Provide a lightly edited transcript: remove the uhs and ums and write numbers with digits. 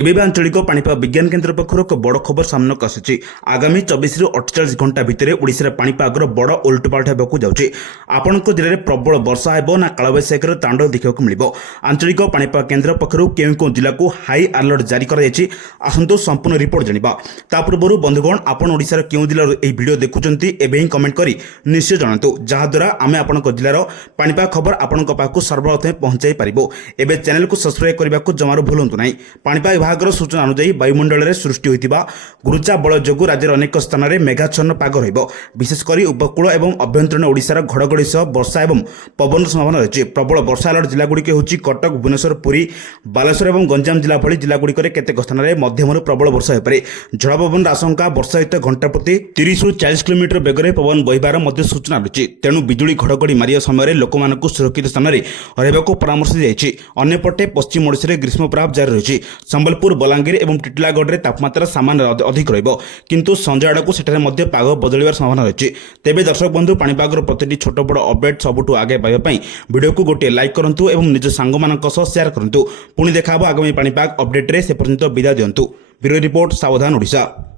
ଏବେ ଆଞ୍ଚଳିକ ପାଣିପାଗ ବିଜ୍ଞାନ କେନ୍ଦ୍ର ପକ୍ଷରୁ ଏକ ବଡ଼ ଖବର ସାମ୍ନାକୁ ଆସିଛି। ଆଗାମୀ 24 ରୁ 48 ଘଣ୍ଟା ଭିତରେ ଓଡ଼ିଶାର ପାଣିପାଗର ବଡ଼ ଓଲଟପାଲଟ ହେବାକୁ ଯାଉଛି। ଆପଣଙ୍କ ଜିଲ୍ଲାରେ ପ୍ରବଳ ବର୍ଷା ହେବ ନା କାଳବୈଶାଖୀର ତାଣ୍ଡବ ଦେଖିବାକୁ ମିଳିବ। ଆଞ୍ଚଳିକ ପାଣିପାଗ କେନ୍ଦ୍ର ପକ୍ଷରୁ କେଉଁ କେଉଁ ଜିଲ୍ଲାକୁ ହାଇ ଆଲର୍ଟ ଜାରି କରାଯାଇଛି, ଆସନ୍ତୁ ସମ୍ପୂର୍ଣ୍ଣ ରିପୋର୍ଟ ଜାଣିବା। ତା ପୂର୍ବରୁ ବନ୍ଧୁଗଣ, ଆପଣ ଓଡ଼ିଶାର କେଉଁ ଜିଲ୍ଲାରୁ ଏହି ଭିଡ଼ିଓ ଦେଖୁଛନ୍ତି ଏବେ ହିଁ କମେଣ୍ଟ କରି ନିଶ୍ଚୟ ଜଣାନ୍ତୁ, ଯାହାଦ୍ୱାରା ଆମେ ଆପଣଙ୍କ ଜିଲ୍ଲାର ପାଣିପାଗ ଖବର ଆପଣଙ୍କ ପାଖକୁ ସର୍ବପ୍ରଥମେ ପହଞ୍ଚାଇ ପାରିବୁ। ଏବେ ଚ୍ୟାନେଲକୁ ସବସ୍କ୍ରାଇବ୍ କରିବାକୁ ଜମାରୁ ଭୁଲନ୍ତୁ ନାହିଁ। ପାଣିପାଗ ବିଭାଗର ସୂଚନା ଅନୁଯାୟୀ ବାୟୁମଣ୍ଡଳରେ ସୃଷ୍ଟି ହୋଇଥିବା ଘୁରୁଚା ବଳୟ ଯୋଗୁଁ ରାଜ୍ୟର ଅନେକ ସ୍ଥାନରେ ମେଘାଚ୍ଛନ୍ନ ପାଗ ରହିବ। ବିଶେଷ କରି ଉପକୂଳ ଏବଂ ଅଭ୍ୟନ୍ତରୀଣ ଓଡ଼ିଶାର ଘଡ଼ଘଡ଼ି ସହ ବର୍ଷା ଏବଂ ପବନର ସମ୍ଭାବନା ରହିଛି। ପ୍ରବଳ ବର୍ଷା ଆଲର୍ଟ ଜିଲ୍ଲାଗୁଡ଼ିକ ହେଉଛି କଟକ, ଭୁବନେଶ୍ୱର, ପୁରୀ, ବାଲେଶ୍ୱର ଏବଂ ଗଞ୍ଜାମ ଜିଲ୍ଲା ଭଳି ଜିଲ୍ଲାଗୁଡ଼ିକରେ କେତେକ ସ୍ଥାନରେ ମଧ୍ୟମରୁ ପ୍ରବଳ ବର୍ଷା ହୋଇପାରେ। ଝଡ଼ ପବନର ଆଶଙ୍କା, ବର୍ଷା ସହିତ ଘଣ୍ଟା ପ୍ରତି 30 ରୁ 40 କିଲୋମିଟର ବେଗରେ ପବନ ବହିବାର ମଧ୍ୟ ସୂଚନା ରହିଛି। ତେଣୁ ବିଜୁଳି ଘଡ଼ଘଡ଼ି ମାରିବା ସମୟରେ ଲୋକମାନଙ୍କୁ ସୁରକ୍ଷିତ ସ୍ଥାନରେ ରହିବାକୁ ପରାମର୍ଶ ଦିଆଯାଇଛି। ଅନ୍ୟପଟେ ପଶ୍ଚିମ ଓଡ଼ିଶାରେ ଗ୍ରୀଷ୍ମ ପ୍ରଭାବ ଜାରି ରହିଛି। ସମ୍ବଲପୁର, ବଲାଙ୍ଗୀର ଏବଂ ଟିଟିଲାଗଡ଼ରେ ତାପମାତ୍ରା ସାମାନ୍ୟ ଅଧିକ ରହିବ, କିନ୍ତୁ ସଞ୍ଜ ଆଡ଼କୁ ସେଠାରେ ମଧ୍ୟ ପାଗ ବଦଳିବାର ସମ୍ଭାବନା ରହିଛି। ତେବେ ଦର୍ଶକ ବନ୍ଧୁ, ପାଣିପାଗର ପ୍ରତିଟି ଛୋଟ ବଡ଼ ଅପଡେଟ୍ ସବୁଠୁ ଆଗେ ପାଇବା ପାଇଁ ଭିଡ଼ିଓକୁ ଗୋଟିଏ ଲାଇକ୍ କରନ୍ତୁ ଏବଂ ନିଜ ସାଙ୍ଗମାନଙ୍କ ସହ ସେୟାର କରନ୍ତୁ। ପୁଣି ଦେଖା ହେବ ଆଗାମୀ ପାଣିପାଗ ଅପଡେଟ୍ରେ। ସେ ପର୍ଯ୍ୟନ୍ତ ବିଦାୟ ଦିଅନ୍ତୁ। ବ୍ୟୁରୋ ରିପୋର୍ଟ, ସାବଧାନ ଓଡ଼ିଶା।